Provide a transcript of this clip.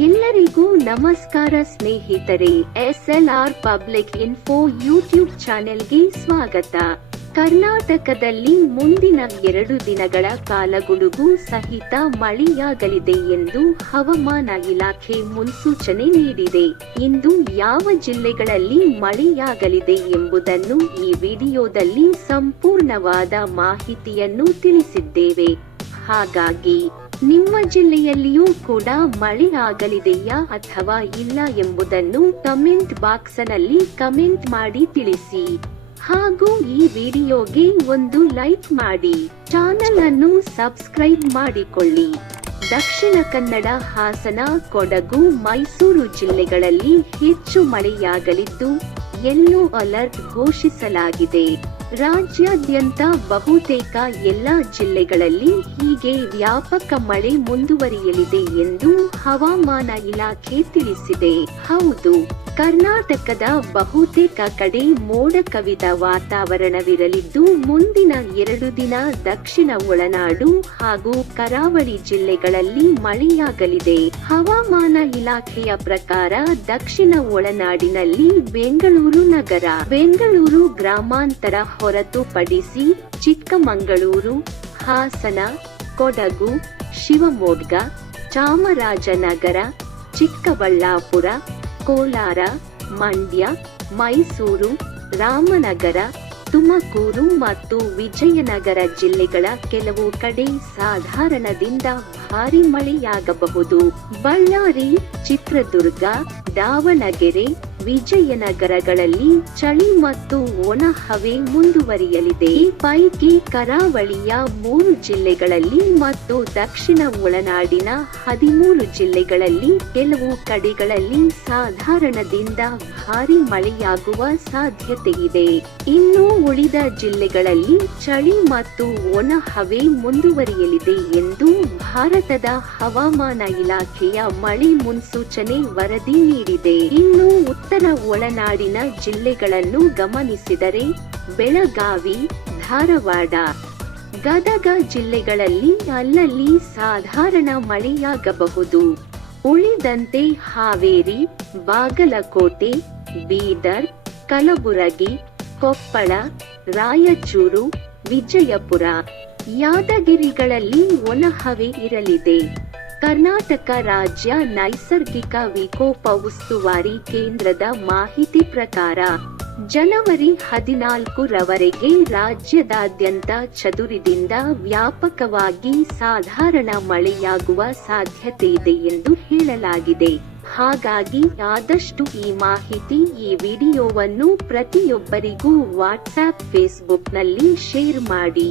ಎಲ್ಲರಿಗೂ ನಮಸ್ಕಾರ ಸ್ನೇಹಿತರೆ, SLR ಪಬ್ಲಿಕ್ ಇನ್ಫೋ ಯೂಟ್ಯೂಬ್ ಚಾನೆಲ್ಗೆ ಸ್ವಾಗತ. ಕರ್ನಾಟಕದಲ್ಲಿ ಮುಂದಿನ 2 ದಿನಗಳ ಕಾಲ ಗುಡುಗು ಸಹಿತ ಮಳೆಯಾಗಲಿದೆ ಎಂದು ಹವಾಮಾನ ಇಲಾಖೆ ಮುನ್ಸೂಚನೆ ನೀಡಿದೆ. ಇಂದು ಯಾವ ಜಿಲ್ಲೆಗಳಲ್ಲಿ ಮಳೆಯಾಗಲಿದೆ ಎಂಬುದನ್ನು ಈ ವಿಡಿಯೋದಲ್ಲಿ ಸಂಪೂರ್ಣವಾದ ಮಾಹಿತಿಯನ್ನು ತಿಳಿಸಿದ್ದೇವೆ. ಹಾಗಾಗಿ ನಿಮ್ಮ ಜಿಲ್ಲೆಯಲ್ಲಿಯೂ ಕೂಡ ಮಳೆ ಆಗಲಿದೆಯಾ ಅಥವಾ ಇಲ್ಲ ಎಂಬುದನ್ನು ಕಮೆಂಟ್ ಬಾಕ್ಸ್ನಲ್ಲಿ ಕಮೆಂಟ್ ಮಾಡಿ ತಿಳಿಸಿ. ಹಾಗೂ ಈ ವಿಡಿಯೋಗೆ ಒಂದು ಲೈಕ್ ಮಾಡಿ, ಚಾನೆಲ್ ಅನ್ನು ಸಬ್ಸ್ಕ್ರೈಬ್ ಮಾಡಿಕೊಳ್ಳಿ. ದಕ್ಷಿಣ ಕನ್ನಡ, ಹಾಸನ, ಕೊಡಗು, ಮೈಸೂರು ಜಿಲ್ಲೆಗಳಲ್ಲಿ ಹೆಚ್ಚು ಮಳೆಯಾಗಲಿದ್ದು ಯೆಲ್ಲೋ ಅಲರ್ಟ್ ಘೋಷಿಸಲಾಗಿದೆ. ರಾಜ್ಯಾದ್ಯಂತ ಬಹುತೇಕ ಎಲ್ಲಾ ಜಿಲ್ಲೆಗಳಲ್ಲಿ ಹೀಗೆ ವ್ಯಾಪಕ ಮಳೆ ಮುಂದುವರಿಯಲಿದೆ ಎಂದು ಹವಾಮಾನ ಇಲಾಖೆ ತಿಳಿಸಿದೆ. ಹೌದು, ಕರ್ನಾಟಕದ ಬಹುತೇಕ ಕಡೆ ಮೋಡ ಕವಿದ ವಾತಾವರಣವಿರಲಿದ್ದು ಮುಂದಿನ 2 ದಿನ ದಕ್ಷಿಣ ಒಳನಾಡು ಹಾಗೂ ಕರಾವಳಿ ಜಿಲ್ಲೆಗಳಲ್ಲಿ ಮಳೆಯಾಗಲಿದೆ. ಹವಾಮಾನ ಇಲಾಖೆಯ ಪ್ರಕಾರ ದಕ್ಷಿಣ ಒಳನಾಡಿನಲ್ಲಿ ಬೆಂಗಳೂರು ನಗರ, ಬೆಂಗಳೂರು ಗ್ರಾಮಾಂತರ ಹೊರತುಪಡಿಸಿ ಚಿಕ್ಕಮಗಳೂರು, ಹಾಸನ, ಕೊಡಗು, ಶಿವಮೊಗ್ಗ, ಚಾಮರಾಜನಗರ, ಚಿಕ್ಕಬಳ್ಳಾಪುರ, ಕೋಲಾರ, ಮಂಡ್ಯ, ಮೈಸೂರು, ರಾಮನಗರ, ತುಮಕೂರು ಮತ್ತು ವಿಜಯನಗರ ಜಿಲ್ಲೆಗಳ ಕೆಲವು ಕಡೆ ಸಾಧಾರಣದಿಂದ ಭಾರೀ ಮಳೆಯಾಗಬಹುದು. ಬಳ್ಳಾರಿ, ಚಿತ್ರದುರ್ಗ, ದಾವಣಗೆರೆ, ವಿಜಯನಗರಗಳಲ್ಲಿ ಚಳಿ ಮತ್ತು ಒಣ ಹವೆ ಮುಂದುವರಿಯಲಿದೆ. ಈ ಪೈಕಿ ಕರಾವಳಿಯ 3 ಜಿಲ್ಲೆಗಳಲ್ಲಿ ಮತ್ತು ದಕ್ಷಿಣ ಒಳನಾಡಿನ 13 ಜಿಲ್ಲೆಗಳಲ್ಲಿ ಕೆಲವು ಕಡೆಗಳಲ್ಲಿ ಸಾಧಾರಣದಿಂದ ಭಾರೀ ಮಳೆಯಾಗುವ ಸಾಧ್ಯತೆಯಿದೆ. ಇನ್ನು ಉಳಿದ ಜಿಲ್ಲೆಗಳಲ್ಲಿ ಚಳಿ ಮತ್ತು ಒಣ ಹವೆ ಮುಂದುವರಿಯಲಿದೆ ಎಂದು ಭಾರತದ ಹವಾಮಾನ ಇಲಾಖೆಯ ಮಳೆ ಮುನ್ಸೂಚನೆ ವರದಿ ನೀಡಿದೆ. ಇನ್ನು ಉತ್ತರ ಒಳನಾಡಿನ ಜಿಲ್ಲೆಗಳನ್ನು ಗಮನಿಸಿದರೆ ಬೆಳಗಾವಿ, ಧಾರವಾಡ, ಗದಗ ಜಿಲ್ಲೆಗಳಲ್ಲಿ ಅಲ್ಲಲ್ಲಿ ಸಾಧಾರಣ ಮಳೆಯಾಗಬಹುದು. ಉಳಿದಂತೆ ಹಾವೇರಿ, ಬಾಗಲಕೋಟೆ, ಬೀದರ್, ಕಲಬುರಗಿ, ಕೊಪ್ಪಳ, ರಾಯಚೂರು, ವಿಜಯಪುರ, ಯಾದಗಿರಿಗಳಲ್ಲಿ ಒಣಹವೆ ಇರಲಿದೆ. ಕರ್ನಾಟಕ ರಾಜ್ಯ ನೈಸರ್ಗಿಕ ವಿಕೋಪ ಉಸ್ತುವಾರಿ ಕೇಂದ್ರದ ಮಾಹಿತಿ ಪ್ರಕಾರ ಜನವರಿ 14 ರವರೆಗೆ ರಾಜ್ಯದಾದ್ಯಂತ ಚದುರಿದಿಂದ ವ್ಯಾಪಕವಾಗಿ ಸಾಧಾರಣ ಮಳೆಯಾಗುವ ಸಾಧ್ಯತೆಯಿದೆ ಎಂದು ಹೇಳಲಾಗಿದೆ. ಹಾಗಾಗಿ ಆದಷ್ಟು ಈ ಮಾಹಿತಿ, ಈ ವಿಡಿಯೋವನ್ನು ಪ್ರತಿಯೊಬ್ಬರಿಗೂ ವಾಟ್ಸ್ಆಪ್, ಫೇಸ್ಬುಕ್ನಲ್ಲಿ ಶೇರ್ ಮಾಡಿ.